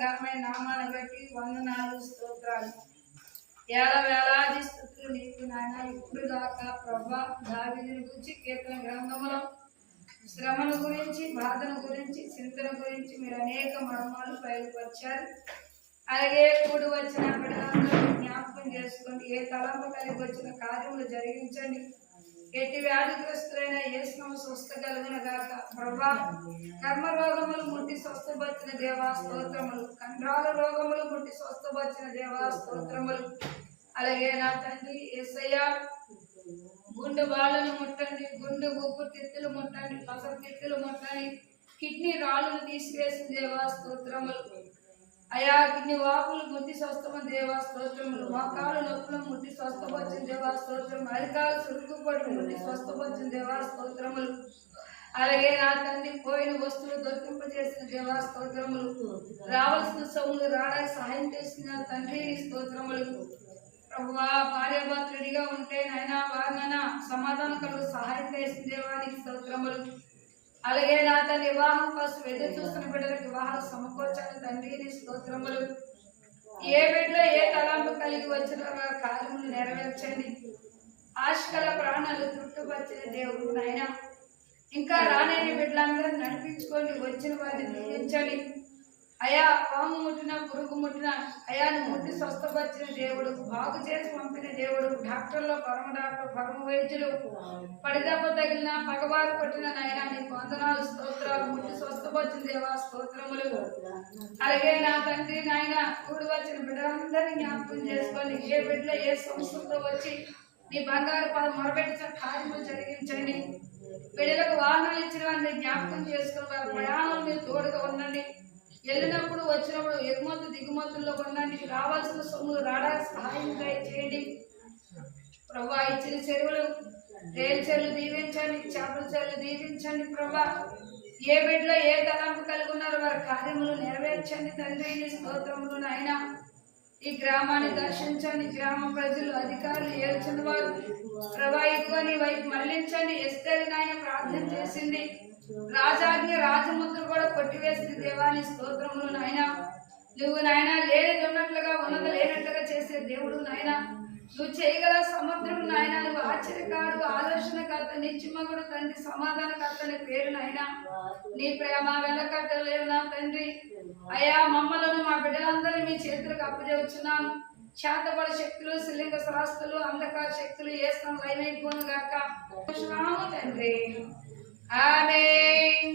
ఘనమైన నామాన్ని బట్టి వందనాలు స్తోత్రాలు. వేల వేలాది స్తుతులు నీకు నాయన. ఇప్పుడు దాకా ప్రభా దావీదుని గురించి కీర్తన గ్రంథంలో శ్రమను గురించి, బాధను గురించి, చింతన గురించి మీరు అనేక మర్మాలు బయలుపరిచారు. అలాగే కూడి వచ్చిన బిడ్డలందరూ జ్ఞాపకం చేసుకోండి. ఏ తలంపు కలిగి వచ్చిన కార్యములు జరిగించండి. ఎట్టి వ్యాధిగ్రస్తులైన యేసునామ స్వస్థ కలుగున గాక. ప్రభా కర్మ రోగములు ముట్టి స్వస్థపరిచిన దేవా స్తోత్రములు. కండరాల రోగములు ముట్టి స్వస్థపరిచిన దేవా స్తోత్రములు. అలాగే నా తండ్రి యేసయ్య గుండె వాళ్ళను ముట్టండి, గుండె ఉప్పు తిత్తులు ముట్టండి, పసరు తిత్తులు ముట్టండి, కిడ్నీ రాళ్ళను తీసివేసిన దేవా స్తోత్రములు. అయా కిడ్నీ వాపులు ముట్టి స్వస్థమైన దేవా స్తోత్రములు. మోకాలు నొప్పులు ముట్టి స్వస్థపరిచిన దేవా స్తోత్రములు. అరికాలు సురుకుపట్లు ముట్టి స్వస్థపరిచిన దేవా స్తోత్రములు. అలాగే నా తండ్రి పోయిన వస్తువులు దొరికింపజేసిన దేవా స్తోత్రములు. రావాల్సిన సొమ్ములు రావడానికి సహాయం చేసిన తండ్రి స్తోత్రములు. ప్రభువా భార్యాభర్తలుడిగా ఉంటే నాయనా వారినైనా సమాధానం కలుగు సహాయం చేసిన దేవానికి స్తోత్రములు. అలాగే నా తండ్రి వివాహం కోసం ఎదురు చూస్తున్న బిడ్డలకు వివాహాలు సమకూర్చని తండ్రిని స్తోత్రములు. ఏ బిడ్డలో ఏ తలంపు కలిగి వచ్చిన కార్యములు నెరవేర్చండి. ఆశకల ప్రాణాలు తృప్తిపరిచిన దేవుడు నాయన. ఇంకా రాలేని బిడ్డలందరూ నడిపించుకొని వచ్చిన వారిని దీవించండి. అయా పాము ముట్టిన పురుగు ముట్టిన అయాను ముట్టి స్వస్థపరిచిన దేవుడు, బాగు చేసి పంపిన దేవుడు, డాక్టర్లో పరమ డాక్టర్, పరమ వైద్యులు, పడిదెబ్బ తగిలిన పగవారు కొట్టిన నాయన నీకు వందనాలు స్తోత్రాలు. ముట్టి స్వస్థపరిచిన దేవా స్తోత్రములు. అలాగే నా తండ్రి నాయన కూడి వచ్చిన బిడ్డలందరినీ జ్ఞాపకం చేసుకోండి. ఏ బిడ్డలో ఏ సంస్థతో వచ్చి నీ బంగారు పాలు మొరబెట్టిన కార్యములు జరిగించండి. బిడ్డలకు వాహనాలు ఇచ్చిన వారిని జ్ఞాపకం చేసుకుని వారి ప్రయాణం మీరు తోడుగా ఉండండి. వెళ్ళినప్పుడు వచ్చినప్పుడు ఎగుమతి దిగుమతుల్లో ఉండండి. రావాల్సిన సొమ్ములు రావడానికి సహాయం చేయండి. ప్రభా ఇచ్చిన చెరువులు రేలు చెరువులు దీవించండి, చేపల చెరువులు దీవించండి. ప్రభా ఏ బిడ్డలో ఏ తలంపు కలిగి ఉన్నారో వారి కార్యములు నెరవేర్చండి తండ్రి స్తోత్రములు నాయన. ఈ గ్రామాన్ని దర్శించండి. గ్రామ ప్రజలు, అధికారులు, ఏల్చిన వారు ప్రభా ఇదిగో నీ వైపు మళ్లించండి. ఎస్తేరు నాయన ప్రార్థన చేసింది. రాజాజ్ఞ రాజముద్ర కూడా కొట్టివేసిన దేవాని స్తోత్రములు నాయన. నువ్వు నాయన లేనిది ఉన్నట్లుగా ఉన్నది లేనట్లుగా చేసే దేవుడు నాయన. నువ్వు చేయగల సముద్రం నాయన. నువ్వు ఆశ్చర్యకారు, ఆలోచనకర్త, నిత్యమగుడు తండ్రి, సమాధానకర్త నీ పేరు నాయన. నీ ప్రేమ వెళ్ళకట్టలేవు నా తండ్రి. అయా మమ్మలను మా బిడ్డలందరూ మీ చేతులకు అప్పచెప్పుచున్నాను. శాతబల శక్తులు, శిలింగ శాస్త్రులు, అంధకార శక్తులు ఏ స్థానం లైనైపోను గాక తండ్రి. ఆమేన్.